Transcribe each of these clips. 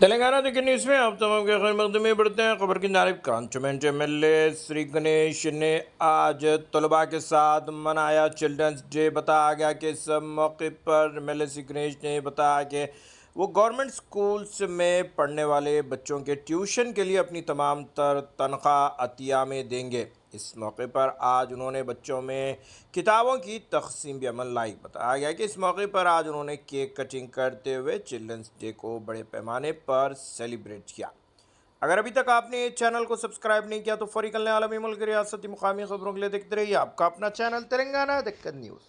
तेलंगाना दिग्गज न्यूज़ में आप तमाम के खैर मकदम में बढ़ते हैं। खबर की जानिब कांचमेंट एमएलए श्री गणेश ने आज तलबा के साथ मनाया चिल्ड्रंस डे। बताया गया कि इस मौके पर एमएलए श्री गणेश ने बताया कि वो गवर्नमेंट स्कूल्स में पढ़ने वाले बच्चों के ट्यूशन के लिए अपनी तमाम तर तनख्वाह अतिया में देंगे। इस मौके पर आज उन्होंने बच्चों में किताबों की तकसीम भी अमल लाई। बताया गया कि इस मौके पर आज उन्होंने केक कटिंग करते हुए चिल्ड्रंस डे को बड़े पैमाने पर सेलिब्रेट किया। अगर अभी तक आपने इस चैनल को सब्सक्राइब नहीं किया तो फौरी कल आलमी मुल्क रियासती मुकामी खबरों के लिए देखते रहिए आपका अपना चैनल तेलंगाना दिक्कत news.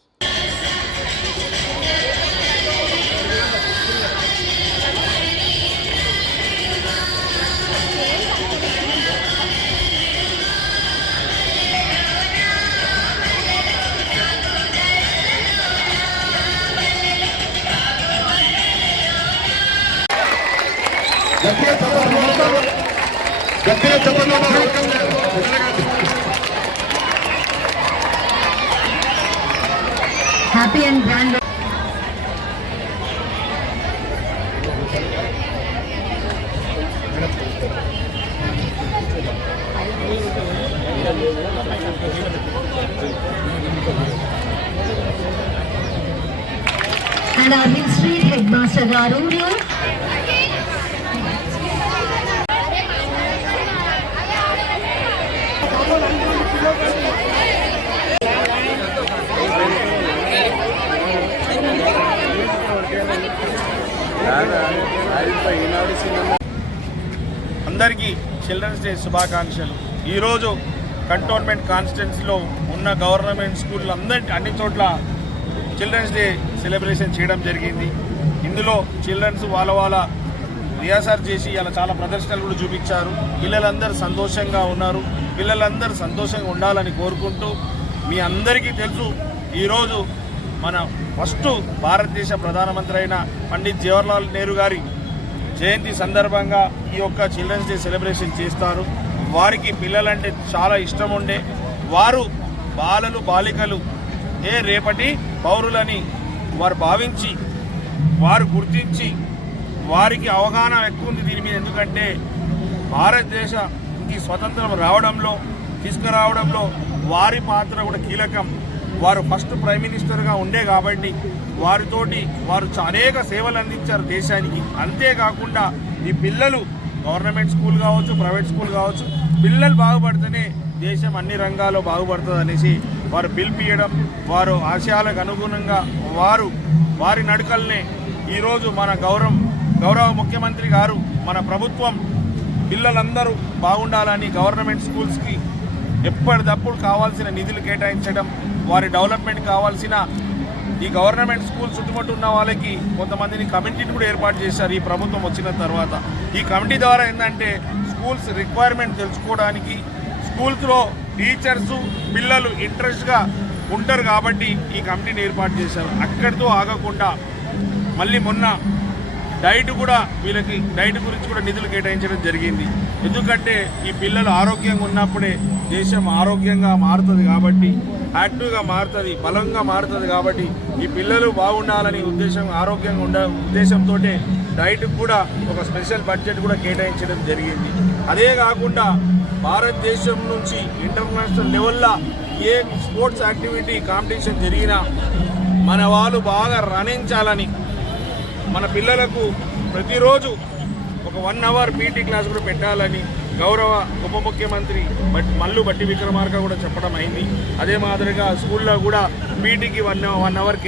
Happy and grand. And our history headmaster Garudu. అందరికీ చిల్డ్రన్స్ డే శుభాకాంక్షలు। ఈరోజు కంటోన్మెంట్ కాన్స్టిట్యున్సీలో ఉన్న గవర్నమెంట్ స్కూళ్ళు అన్ని చోట్ల చిల్డ్రన్స్ డే సెలబ్రేషన్ చేయడం జరిగింది। ఇందులో చిల్డ్రన్స్ వాళ్ళ రిహార్సల్ చేసి అలా చాలా ప్రదర్శనలు కూడా చూపించారు। పిల్లలందరూ సంతోషంగా ఉన్నారు। పిల్లలందరూ సంతోషంగా ఉండాలని కోరుకుంటూ, మీ అందరికీ తెలుసు ఈరోజు మన ఫస్ట్ భారతదేశ ప్రధానమంత్రి అయిన పండిత్ జవహర్లాల్ నెహ్రూ గారి జయంతి సందర్భంగా ఈ యొక్క చిల్డ్రన్స్ డే సెలబ్రేషన్ చేస్తారు। వారికి పిల్లలంటే చాలా ఇష్టం ఉండే వారు బాలికలు రేపటి పౌరులని వారు భావించి, వారు గుర్తించి, వారికి అవగాహన ఎక్కువ ఉంది దీని మీద। ఎందుకంటే భారతదేశానికి స్వతంత్రం తీసుకురావడంలో వారి పాత్ర కూడా కీలకం। వారు ఫస్ట్ ప్రైమ్ మినిస్టర్గా ఉండే కాబట్టి వారితోటి వారు అనేక సేవలు అందించారు దేశానికి। అంతేకాకుండా ఈ పిల్లలు గవర్నమెంట్ స్కూల్ కావచ్చు, ప్రైవేట్ స్కూల్ కావచ్చు, పిల్లలు బాగుపడితేనే దేశం అన్ని రంగాల్లో బాగుపడుతుంది అనేసి వారు పిలిపియడం, వారు ఆశయాలకు అనుగుణంగా వారి నడకల్నే ఈరోజు మన గౌరవ ముఖ్యమంత్రి గారు, మన ప్రభుత్వం పిల్లలందరూ బాగుండాలని గవర్నమెంట్ స్కూల్స్కి ఎప్పటికప్పుడు కావాల్సిన నిధులు కేటాయించడం, వారి డెవలప్మెంట్ కావాల్సిన ఈ గవర్నమెంట్ స్కూల్ చుట్టుముట్టు ఉన్న వాళ్ళకి కొంతమందిని కమిటీని కూడా ఏర్పాటు చేశారు ఈ ప్రభుత్వం వచ్చిన తర్వాత। ఈ కమిటీ ద్వారా ఏంటంటే స్కూల్స్ రిక్వైర్మెంట్ తెలుసుకోవడానికి, స్కూల్స్లో టీచర్సు పిల్లలు ఇంట్రెస్ట్గా ఉంటారు కాబట్టి ఈ కమిటీని ఏర్పాటు చేశారు। అక్కడితో ఆగకుండా మళ్ళీ మొన్న వీళ్ళకి డైట్ గురించి కూడా నిధులు కేటాయించడం జరిగింది। ఎందుకంటే ఈ పిల్లలు ఆరోగ్యంగా ఉన్నప్పుడే దేశం ఆరోగ్యంగా మారుతుంది కాబట్టి, యాక్టివ్గా మారుతుంది, బలంగా మారుతుంది కాబట్టి ఈ పిల్లలు బాగుండాలని ఆరోగ్యంగా ఉద్దేశంతో డైట్ కూడా ఒక స్పెషల్ బడ్జెట్ కూడా కేటాయించడం జరిగింది। అదే కాకుండా భారతదేశం నుంచి ఇంటర్నేషనల్ లెవెల్లో ఏ స్పోర్ట్స్ యాక్టివిటీ కాంపిటీషన్ జరిగినా మన వాళ్ళు బాగా రాణించాలని మన పిల్లలకు ప్రతిరోజు ఒక 1 అవర్ పీటీ క్లాస్ కూడా పెట్టాలని గౌరవ ఉప ముఖ్యమంత్రి మల్లు బట్టి విక్రమార్క కూడా చెప్పడం అయింది। అదే మాదిరిగా స్కూల్లో కూడా పీటీకి 1 అవర్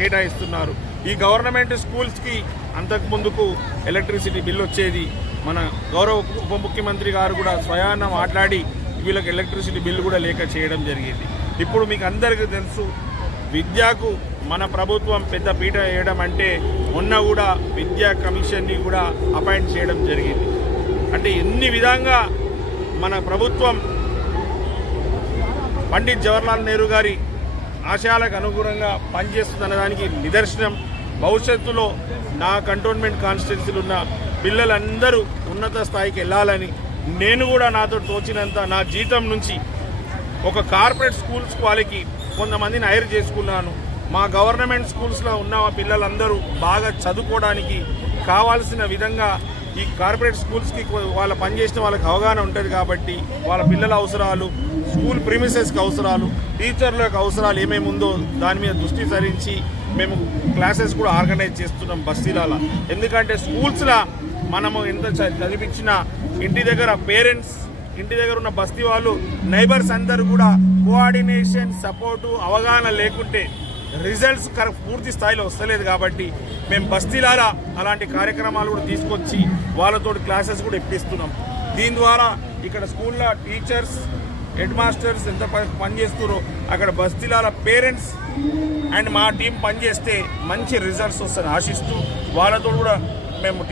కేటాయిస్తున్నారు। ఈ గవర్నమెంట్ స్కూల్స్కి అంతకుముందుకు ఎలక్ట్రిసిటీ బిల్ వచ్చేది, మన గౌరవ ఉప ముఖ్యమంత్రి గారు కూడా స్వయాన మాట్లాడి వీళ్ళకి ఎలక్ట్రిసిటీ బిల్లు కూడా లేక చేయడం జరిగింది। ఇప్పుడు మీకు అందరికీ తెలుసు విద్యకు మన ప్రభుత్వం పెద్ద పీట వేయడం అంటే మొన్న కూడా విద్యా కమిషన్ని కూడా అపాయింట్ చేయడం జరిగింది। అంటే ఎన్ని విధంగా మన ప్రభుత్వం పండిత్ జవహర్లాల్ నెహ్రూ గారి ఆశయాలకు అనుగుణంగా పనిచేస్తుందన్న దానికి నిదర్శనం। భవిష్యత్తులో నా కంటోన్మెంట్ కాన్స్టిట్యున్సీలో ఉన్న పిల్లలందరూ ఉన్నత స్థాయికి వెళ్ళాలని నేను కూడా నాతో తోచినంత నా జీతం నుంచి ఒక కార్పొరేట్ స్కూల్స్ వాళ్ళకి కొంతమందిని హైర్ చేసుకున్నాను। మా గవర్నమెంట్ స్కూల్స్లో ఉన్న పిల్లలందరూ బాగా చదువుకోవడానికి కావాల్సిన విధంగా ఈ కార్పొరేట్ స్కూల్స్కి వాళ్ళ పనిచేసిన వాళ్ళకి అవగాహన ఉంటుంది కాబట్టి వాళ్ళ పిల్లల అవసరాలు, స్కూల్ ప్రిమిసెస్కి అవసరాలు, టీచర్ల యొక్క అవసరాలు ఏమేమి ఉందో దాని మీద దృష్టి సారించి మేము క్లాసెస్ కూడా ఆర్గనైజ్ చేస్తున్నాం బస్తీలలో. ఎందుకంటే స్కూల్స్లో మనము ఎంత చదివించినా ఇంటి దగ్గర పేరెంట్స్, ఇంటి దగ్గర ఉన్న బస్తీ వాళ్ళు, నైబర్స్ అందరూ కూడా కోఆర్డినేషన్, సపోర్టు, అవగాహన లేకుంటే రిజల్ట్స్ పూర్తి స్థాయిలో వస్తలేదు. కాబట్టి మేము బస్తీలారా అలాంటి కార్యక్రమాలు కూడా తీసుకొచ్చి వాళ్ళతో క్లాసెస్ కూడా ఇప్పిస్తున్నాం. దీని ద్వారా ఇక్కడ స్కూల్లో టీచర్స్, హెడ్ మాస్టర్స్ ఎంత పనిచేస్తున్నారో అక్కడ బస్తీలాల పేరెంట్స్ అండ్ మా టీం పనిచేస్తే మంచి రిజల్ట్స్ వస్తాయని ఆశిస్తూ వాళ్ళతో కూడా మేము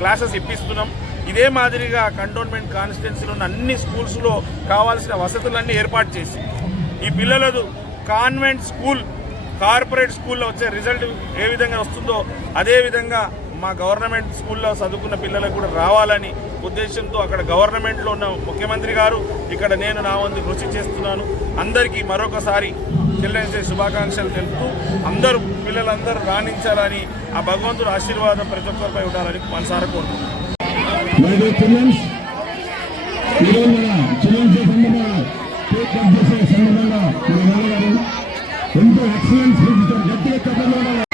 క్లాసెస్ ఇప్పిస్తున్నాం. ఇదే మాదిరిగా కంటోన్మెంట్ కాన్స్టిట్యున్సీలో ఉన్న అన్ని స్కూల్స్లో కావాల్సిన వసతులన్నీ ఏర్పాటు చేసి ఈ పిల్లలదు కాన్వెంట్ స్కూల్, కార్పొరేట్ స్కూల్లో వచ్చే రిజల్ట్ ఏ విధంగా వస్తుందో అదే విధంగా మా గవర్నమెంట్ స్కూల్లో చదువుకున్న పిల్లలకు కూడా రావాలని ఉద్దేశంతో అక్కడ గవర్నమెంట్లో ఉన్న ముఖ్యమంత్రి గారు, ఇక్కడ నేను నా వంతు కృషి చేస్తున్నాను. అందరికీ మరొకసారి చిల్డ్రన్స్ డే శుభాకాంక్షలు తెలుపుతూ అందరూ పిల్లలందరూ రాణించాలని, ఆ భగవంతుడు ఆశీర్వాదం ప్రతి ఒక్కరిపై ఉండాలని మనసారా కోరుతున్నాను. ఎంతో ఎక్సలెన్స్ గట్టిగా